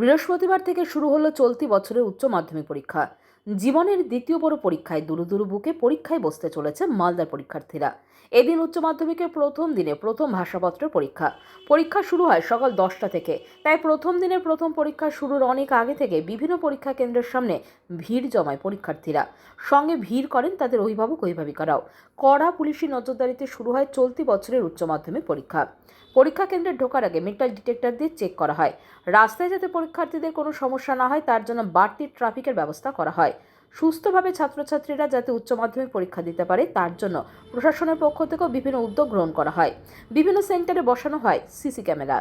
বৃহস্পতিবার থেকে শুরু হলো চলতি বছরের উচ্চ মাধ্যমিক পরীক্ষা। জীবনের দ্বিতীয় বড় পরীক্ষায় দুরু দুরু বুকে পরীক্ষায় বসতে চলেছে মালদার পরীক্ষার্থীরা। এদিন উচ্চ মাধ্যমিকের প্রথম দিনে প্রথম ভাষাপত্রের পরীক্ষা। পরীক্ষা শুরু হয় সকাল 10টা থেকে। তাই প্রথম দিনের প্রথম পরীক্ষা শুরুর অনেক আগে থেকে বিভিন্ন পরীক্ষা কেন্দ্রের সামনে ভিড় জমায় পরীক্ষার্থীরা। সঙ্গে ভিড় করেন তাদের অভিভাবক অভিভাবিকারাও। কড়া পুলিশি নজরদারিতে শুরু হয় চলতি বছরের উচ্চ মাধ্যমিক পরীক্ষা। পরীক্ষা কেন্দ্রে ঢোকার আগে মেটাল ডিটেক্টর দিয়ে চেক করা হয়। রাস্তায় যাতে পরীক্ষার্থীদের কোনো সমস্যা না হয় তার জন্য বাড়তি ট্রাফিকের ব্যবস্থা করা হয়। সুস্থভাবে ছাত্রছাত্রীরা যাতে উচ্চ মাধ্যমিক পরীক্ষা দিতে পারে তার জন্য প্রশাসনের পক্ষ থেকেও বিভিন্ন উদ্যোগ গ্রহণ করা হয়। বিভিন্ন সেন্টারে বসানো হয় সিসি ক্যামেরা।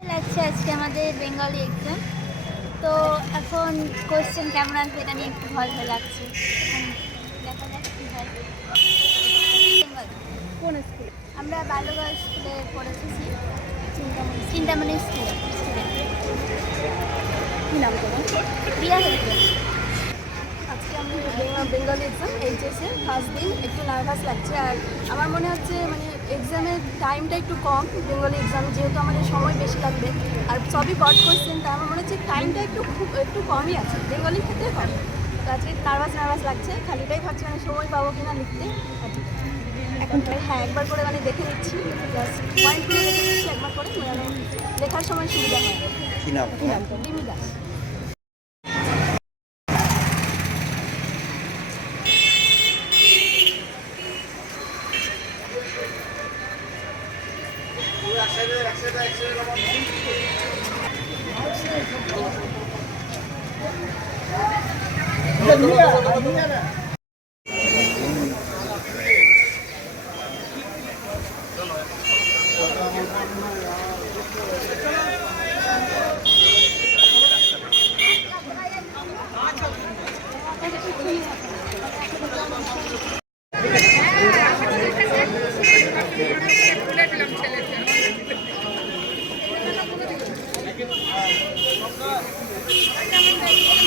লাগছে আজকে আমাদের বেঙ্গলি এক্সাম, তো এখন কোশ্চেন কেমন আসবে এটা নিয়ে একটু ভয় ভয় লাগছে। দেখা যাক কী হয়। কোন স্কুলে? আমরা বালুগঞ্জ স্কুলে পড়েছি, চিন্তামণি স্কুলে। কী নাম তোমার? প্রিয়া হেলথ। আজকে আমি বেঙ্গলি এক্সাম এইচএসে ফার্স্ট দিন, একটু নার্ভাস লাগছে। আর আমার মনে হচ্ছে মানে এক্সামের টাইমটা একটু কম, বেঙ্গলি এক্সাম যেহেতু আমাদের সময় বেশি লাগবে আর সবই বট কোয়েশ্চেন, তাই আমার মনে হচ্ছে টাইমটা একটু কমই আছে, বেঙ্গলির ক্ষেত্রে কম। তো আজকে নার্ভাস লাগছে, খালিটাই ভাবছি মানে সময় পাবো কিনা লিখতে। এখন হ্যাঁ একবার করে মানে দেখে নিচ্ছি, জাস্ট পয়েন্ট করে দেখে নিচ্ছি একবার করে, মানে লেখার সময় সুবিধা হয়। কি নাম তোমার? রিমি দাস।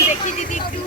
দেখি দিদি একটু।